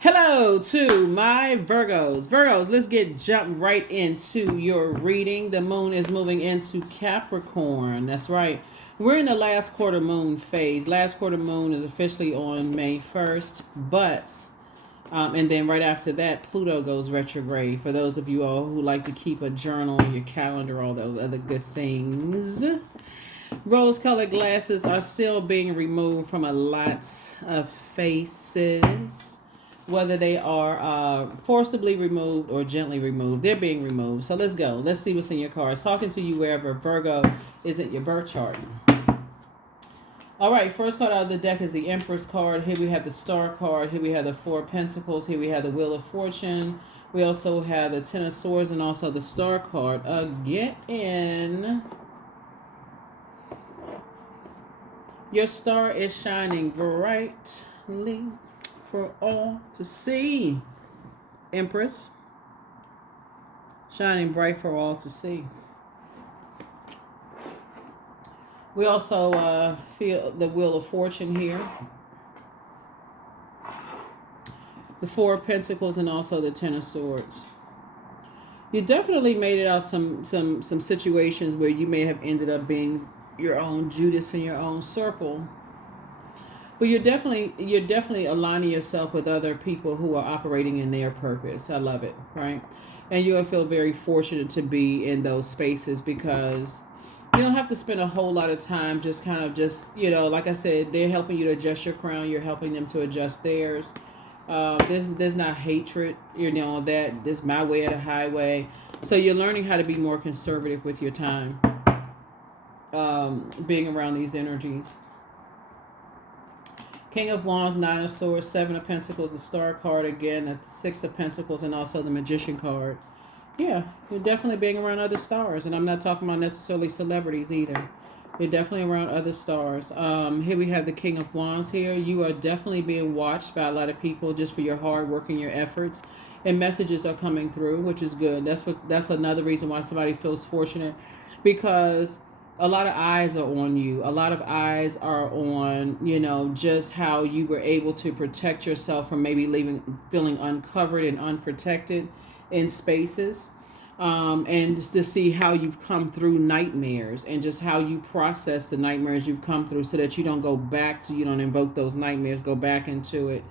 Hello to my Virgos. Virgos, let's jump right into your reading. The moon is moving into Capricorn. That's right. We're in the last quarter moon phase. Last quarter moon is officially on May 1st, but and then right after that, Pluto goes retrograde. For those of you all who like to keep a journal in your calendar, all those other good things. Rose-colored glasses are still being removed from a lot of faces. Whether they are forcibly removed or gently removed, they're being removed. So let's go. Let's see what's in your cards. Talking to you wherever Virgo is in your birth chart. All right, first card out of the deck is the Empress card. Here we have the Star card. Here we have the Four of Pentacles. Here we have the Wheel of Fortune. We also have the Ten of Swords and also the Star card again. Your star is shining brightly for all to see. Empress. Shining bright for all to see. We also feel the Wheel of Fortune here. The Four of Pentacles and also the Ten of Swords. You definitely made it out some situations where you may have ended up being your own Judas in your own circle. But you're definitely aligning yourself with other people who are operating in their purpose. I love it, right? And you'll feel very fortunate to be in those spaces because you don't have to spend a whole lot of time just like I said, they're helping you to adjust your crown. You're helping them to adjust theirs. There's not hatred, that this is my way or the highway. So you're learning how to be more conservative with your time, being around these energies. King of Wands, Nine of Swords, Seven of Pentacles, the Star card again, the Six of Pentacles, and also the Magician card. Yeah, you're definitely being around other stars, and I'm not talking about necessarily celebrities either. You're definitely around other stars. Here we have the King of Wands here. You are definitely being watched by a lot of people just for your hard work and your efforts, and messages are coming through, which is good. That's another reason why somebody feels fortunate, because a lot of eyes are on you. A lot of eyes are on, just how you were able to protect yourself from maybe feeling uncovered and unprotected in spaces. And just to see how you've come through nightmares and just how you process the nightmares you've come through so that you don't invoke those nightmares, go back into it.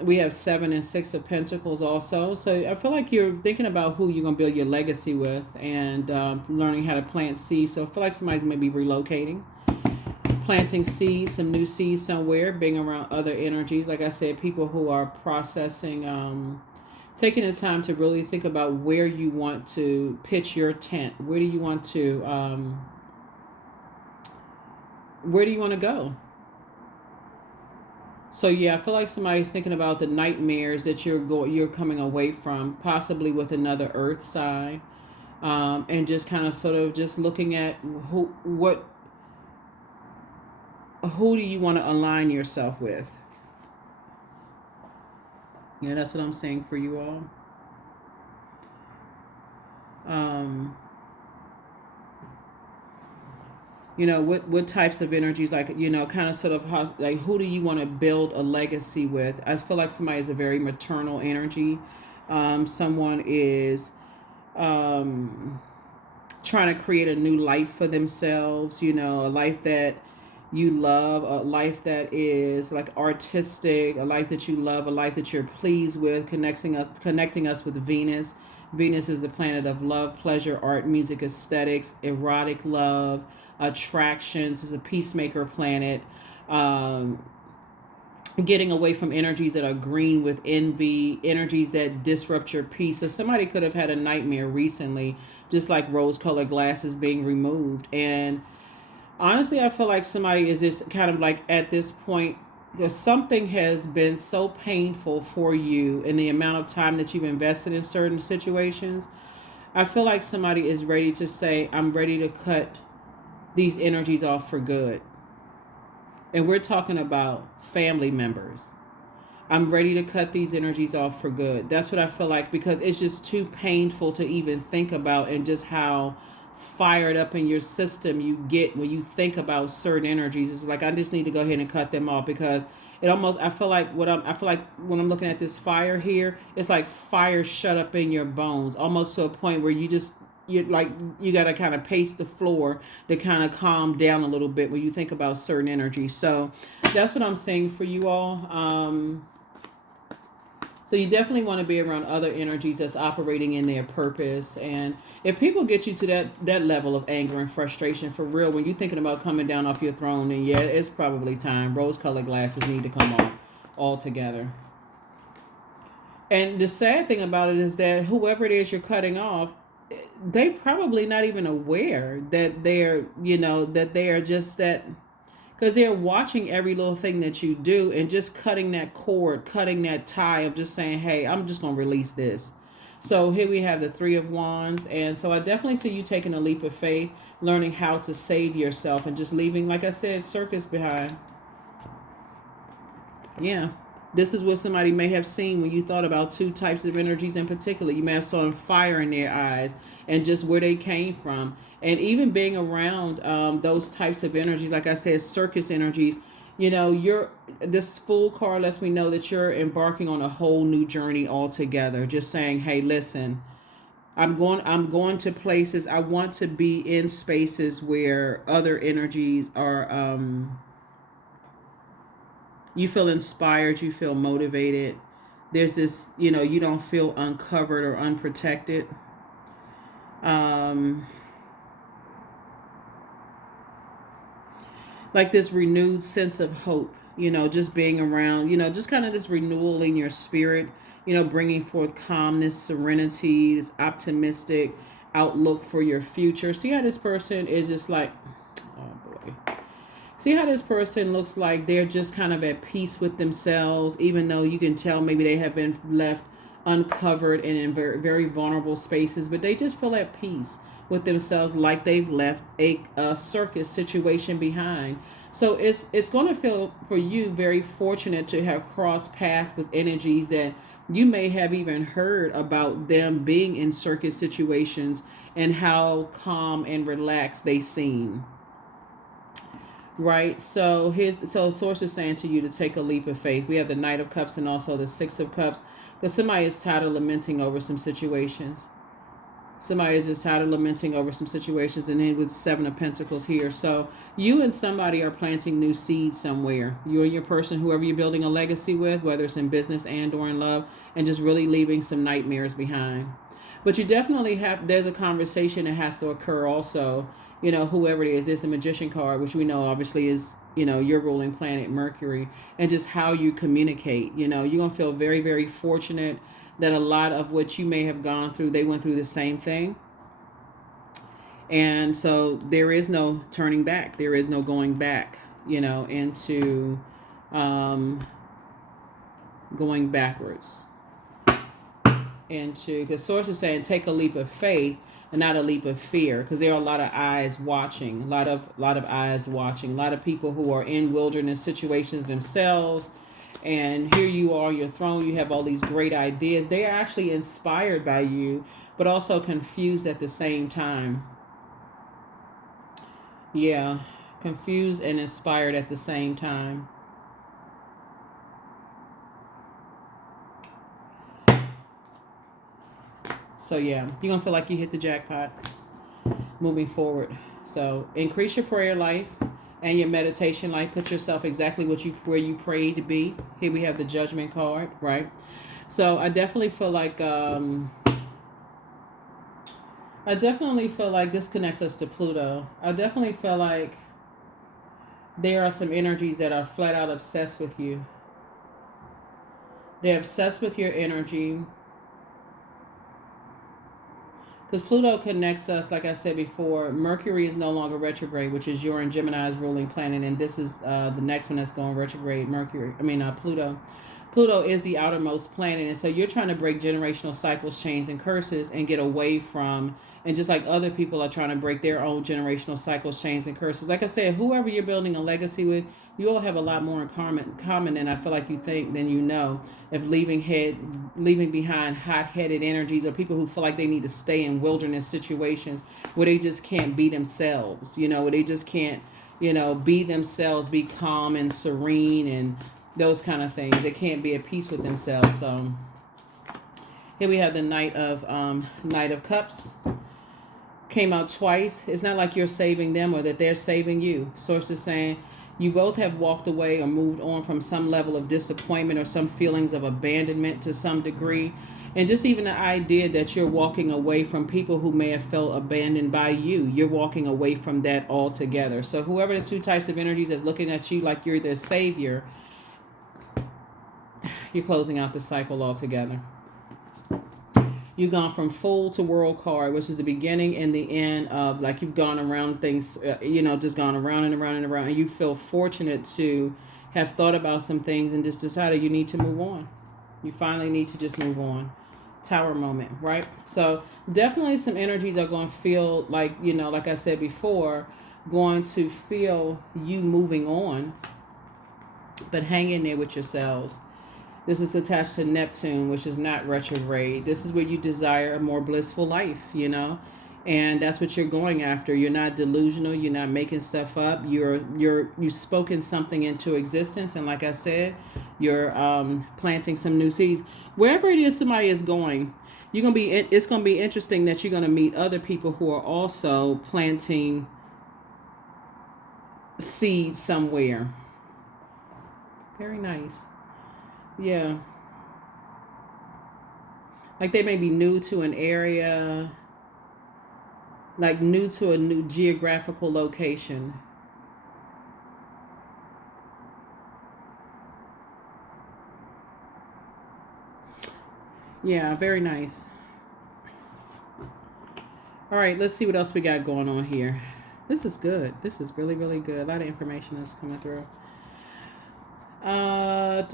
We have Seven and Six of Pentacles also. So I feel like you're thinking about who you're going to build your legacy with and learning how to plant seeds. So I feel like somebody's maybe relocating, planting seeds, some new seeds somewhere, being around other energies. Like I said, people who are processing, taking the time to really think about where you want to pitch your tent. Where do you want to go? So yeah, I feel like somebody's thinking about the nightmares that you're coming away from, possibly with another earth sign, and just kind of sort of just looking at who do you want to align yourself with. Yeah, that's what I'm saying for you all. What types of energies, like, kind of sort of how, like, who do you want to build a legacy with? I feel like somebody is a very maternal energy. Someone is trying to create a new life for themselves, a life that you love, a life that is like artistic, a life that you love, a life that you're pleased with, connecting us with Venus. Venus is the planet of love, pleasure, art, music, aesthetics, erotic love, attractions. Is a peacemaker planet. Getting away from energies that are green with envy, energies that disrupt your peace. So somebody could have had a nightmare recently, just like rose-colored glasses being removed. And honestly, I feel like somebody is just kind of like at this point, because something has been so painful for you in the amount of time that you've invested in certain situations. I feel like somebody is ready to say, I'm ready to cut these energies off for good. And we're talking about family members. I'm ready to cut these energies off for good. That's what I feel like, because it's just too painful to even think about, and just how fired up in your system you get when you think about certain energies. It's like, I just need to go ahead and cut them off, because It almost, I feel like when I'm looking at this fire here, it's like fire shut up in your bones, almost to a point where you like, you got to kind of pace the floor to kind of calm down a little bit when you think about certain energies. So that's what I'm saying for you all. So you definitely want to be around other energies that's operating in their purpose. And if people get you to that level of anger and frustration, for real, when you're thinking about coming down off your throne, then yeah, it's probably time. Rose-colored glasses need to come off altogether. And the sad thing about it is that whoever it is you're cutting off, they probably not even aware that that they are just that, because they're watching every little thing that you do and just cutting that cord, cutting that tie of just saying, hey, I'm just going to release this. So here we have the Three of Wands. And so I definitely see you taking a leap of faith, learning how to save yourself and just leaving, like I said, circus behind. Yeah. This is what somebody may have seen when you thought about two types of energies in particular. You may have saw fire in their eyes and just where they came from. And even being around those types of energies, like I said, circus energies, this Fool card lets me know that you're embarking on a whole new journey altogether. Just saying, hey, listen, I'm going to places. I want to be in spaces where other energies are, you feel inspired, you feel motivated. There's this, you don't feel uncovered or unprotected. Like this renewed sense of hope, just being around, just kind of this renewal in your spirit, bringing forth calmness, serenity, this optimistic outlook for your future. See how this person is just like, oh boy. See how this person looks like they're just kind of at peace with themselves, even though you can tell maybe they have been left uncovered and in very, very vulnerable spaces, but they just feel at peace with themselves, like they've left a circus situation behind. So it's going to feel for you very fortunate to have crossed paths with energies that you may have even heard about them being in circus situations and how calm and relaxed they seem. Right. So source is saying to you to take a leap of faith. We have the Knight of Cups and also the Six of Cups, because somebody is tired of lamenting over some situations. Somebody is just tired of lamenting over some situations, and then with Seven of Pentacles here. So you and somebody are planting new seeds somewhere. You and your person, whoever you're building a legacy with, whether it's in business and or in love, and just really leaving some nightmares behind. But you definitely there's a conversation that has to occur also. Whoever it is, there's the Magician card, which we know obviously is, your ruling planet, Mercury, and just how you communicate. You're going to feel very, very fortunate that a lot of what you may have gone through, they went through the same thing. And so there is no turning back. There is no going back, into going backwards. Because source is saying take a leap of faith and not a leap of fear, because there are a lot of eyes watching, a lot of eyes watching, a lot of people who are in wilderness situations themselves. And here you are on your throne. You have all these great ideas. They are actually inspired by you, but also confused at the same time. Yeah, confused and inspired at the same time. So yeah, you're going to feel like you hit the jackpot moving forward. So increase your prayer life and your meditation life. Put yourself exactly where you prayed to be. Here we have the Judgment card, right? So I definitely feel like this connects us to Pluto. I definitely feel like there are some energies that are flat out obsessed with you. They're obsessed with your energy. Because Pluto connects us, like I said before. Mercury is no longer retrograde, which is your and Gemini's ruling planet, and this is the next one that's going retrograde. Pluto. Pluto is the outermost planet, and so you're trying to break generational cycles, chains, and curses, and get away from. And just like other people are trying to break their own generational cycles, chains, and curses. Like I said, whoever you're building a legacy with, you all have a lot more in common than I feel like you think, than you know. Of leaving behind hot-headed energies, or people who feel like they need to stay in wilderness situations where they just can't be themselves, where they just can't, be themselves, be calm and serene and those kind of things. They can't be at peace with themselves. So here we have the Knight of Cups. Came out twice. It's not like you're saving them or that they're saving you. Source is saying you both have walked away or moved on from some level of disappointment or some feelings of abandonment to some degree. And just even the idea that you're walking away from people who may have felt abandoned by you, you're walking away from that altogether. So whoever the two types of energies that's looking at you like you're their savior, you're closing out the cycle altogether. You've gone from Fool to World card, which is the beginning and the end of, like, you've gone around things, just gone around and around and around. And you feel fortunate to have thought about some things and just decided you need to move on. You finally need to just move on. Tower moment, right? So definitely some energies are going to feel like, like I said before, going to feel you moving on. But hang in there with yourselves. This is attached to Neptune, which is not retrograde. This is where you desire a more blissful life, and that's what you're going after. You're not delusional. You're not making stuff up. You've spoken something into existence, and like I said, you're planting some new seeds. Wherever it is somebody is going, it's gonna be interesting that you're gonna meet other people who are also planting seeds somewhere. Very nice. Yeah. Like they may be new to an area, like new to a new geographical location. Yeah, very nice. All right, let's see what else we got going on here. This is good. This is really, really good. A lot of information is coming through. So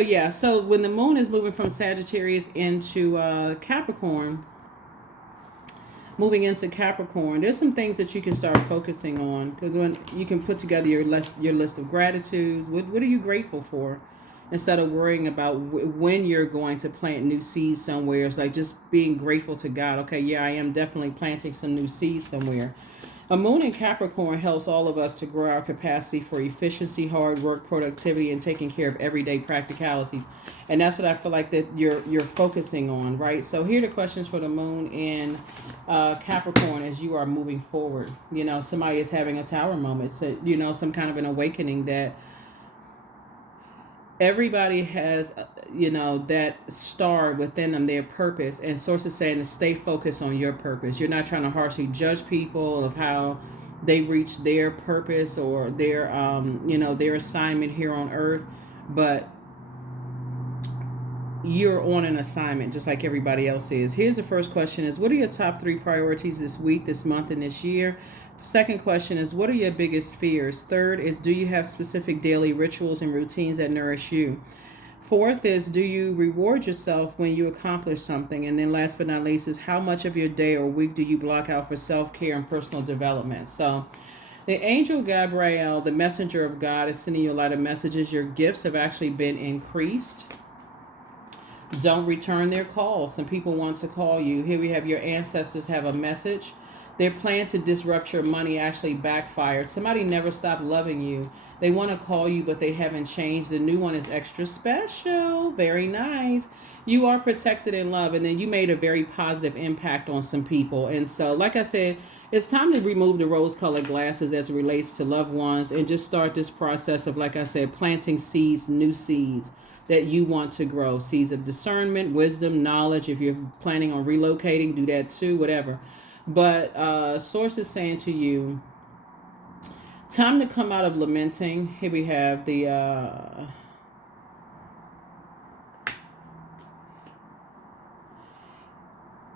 yeah, so when the moon is moving from Sagittarius into Capricorn, moving into Capricorn, there's some things that you can start focusing on, because when you can put together your list of gratitudes, what are you grateful for, instead of worrying about when you're going to plant new seeds somewhere. It's like just being grateful to God. Okay, yeah, I am definitely planting some new seeds somewhere. A moon in Capricorn helps all of us to grow our capacity for efficiency, hard work, productivity, and taking care of everyday practicalities. And that's what I feel like that you're focusing on, right? So here are the questions for the moon in Capricorn as you are moving forward. Somebody is having a tower moment. So, some kind of an awakening that everybody has, that star within them, their purpose, and sources saying to stay focused on your purpose. You're not trying to harshly judge people of how they reach their purpose or their, their assignment here on earth, but you're on an assignment just like everybody else is. Here's the first question is, what are your top 3 priorities this week, this month, and this year? Second question is, what are your biggest fears? Third is, do you have specific daily rituals and routines that nourish you? Fourth is, do you reward yourself when you accomplish something? And then last but not least is, how much of your day or week do you block out for self-care and personal development? So the angel Gabriel, the messenger of God, is sending you a lot of messages. Your gifts have actually been increased. Don't return their calls. Some people want to call you. Here we have your ancestors have a message. Their plan to disrupt your money actually backfired. Somebody never stopped loving you. They want to call you, but they haven't changed. The new one is extra special. Very nice. You are protected in love, and then you made a very positive impact on some people. And so, like I said, it's time to remove the rose-colored glasses as it relates to loved ones and just start this process of, like I said, planting seeds, new seeds that you want to grow. Seeds of discernment, wisdom, knowledge. If you're planning on relocating, do that too, whatever. But source is saying to you, time to come out of lamenting. Here we have the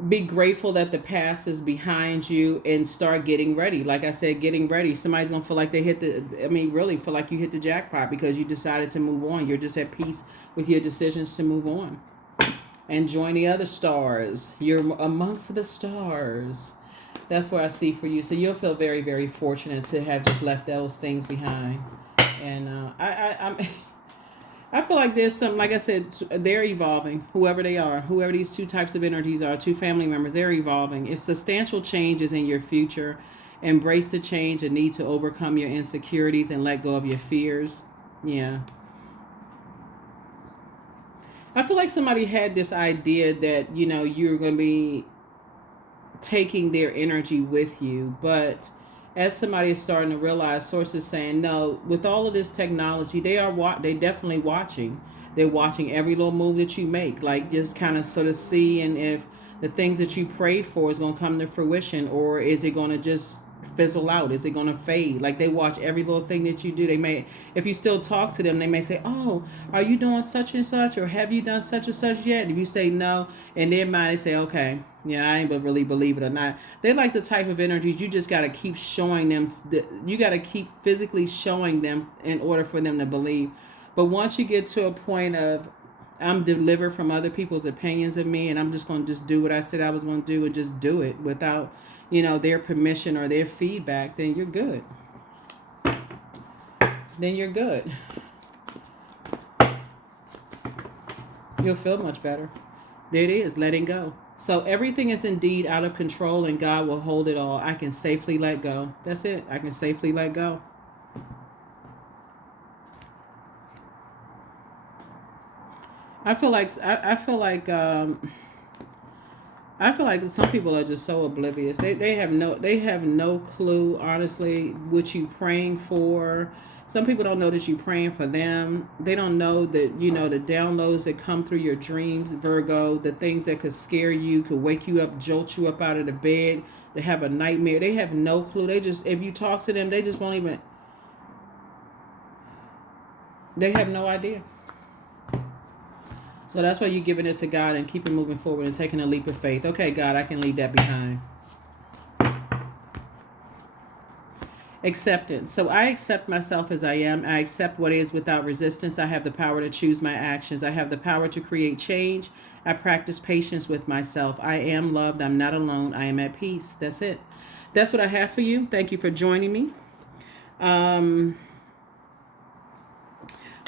be grateful that the past is behind you and start getting ready. Like I said, getting ready. Somebody's going to feel like they really feel like you hit the jackpot because you decided to move on. You're just at peace with your decisions to move on and join the other stars. You're amongst the stars. That's what I see for you. So you'll feel very, very fortunate to have just left those things behind. And I feel like there's some, like I said, they're evolving. Whoever they are, whoever these two types of energies are, two family members, they're evolving. If substantial changes in your future, Embrace the change and need to overcome your insecurities and let go of your fears. Yeah. I feel like somebody had this idea that, you're going to be taking their energy with you. But as somebody is starting to realize, sources saying, no, with all of this technology, they definitely watching. They're watching every little move that you make, like just kind of sort of seeing if the things that you prayed for is going to come to fruition, or is it going to just fizzle out? Is it going to fade? Like, they watch every little thing that you do. They may, if you still talk to them, they may say, oh, are you doing such and such, or have you done such and such yet? If you say no, in their mind they say, okay, yeah, I ain't but really believe it or not. They like the type of energies you just got to keep showing them. You got to keep physically showing them in order for them to believe. But once you get to a point of, I'm delivered from other people's opinions of me, and I'm just going to just do what I said I was going to do and just do it without, their permission or their feedback, then you're good. Then you're good. You'll feel much better. There it is, letting go. So everything is indeed out of control, and God will hold it all. I can safely let go. That's it. I can safely let go. I feel like some people are just so oblivious. They have no clue, honestly, what you praying for. Some people don't know that you're praying for them. They don't know that, the downloads that come through your dreams, Virgo, the things that could scare you, could wake you up, jolt you up out of the bed, they have a nightmare. They have no clue. They just, if you talk to them, they just won't even, they have no idea. So that's why you're giving it to God and keeping moving forward and taking a leap of faith. Okay, God, I can leave that behind. Acceptance. So I accept myself as I am. I accept what is without resistance. I have the power to choose my actions. I have the power to create change. I practice patience with myself. I am loved. I'm not alone. I am at peace. That's it. That's what I have for you. Thank you for joining me.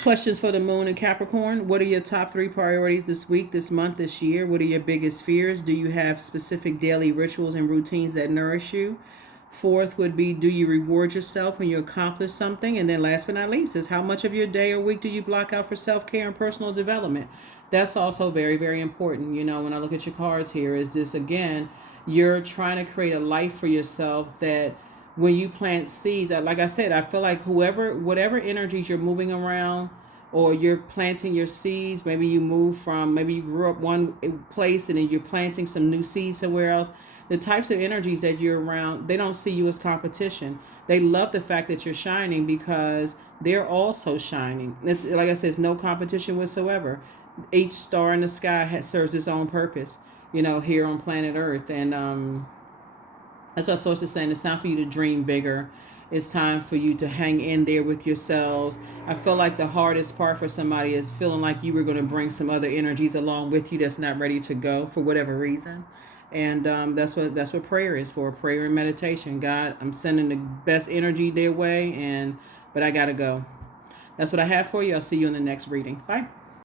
Questions for the moon and Capricorn. What are your top 3 priorities this week, this month, this year? What are your biggest fears? Do you have specific daily rituals and routines that nourish you? 4th would be, do you reward yourself when you accomplish something? And then last but not least is, how much of your day or week do you block out for self-care and personal development? That's also very, very important. When I look at your cards here, is this, again, you're trying to create a life for yourself that when you plant seeds, like I said, I feel like whatever energies you're moving around, or you're planting your seeds, maybe you grew up one place and then you're planting some new seeds somewhere else. The types of energies that you're around, they don't see you as competition. They love the fact that you're shining because they're also shining. It's like I said, it's no competition whatsoever. Each star in the sky serves its own purpose, here on planet Earth. And that's what Source is saying. It's time for you to dream bigger. It's time for you to hang in there with yourselves. I feel like the hardest part for somebody is feeling like you were going to bring some other energies along with you that's not ready to go for whatever reason. And that's what prayer is for, prayer and meditation. God, I'm sending the best energy their way, but I got to go. That's what I have for you. I'll see you in the next reading. Bye.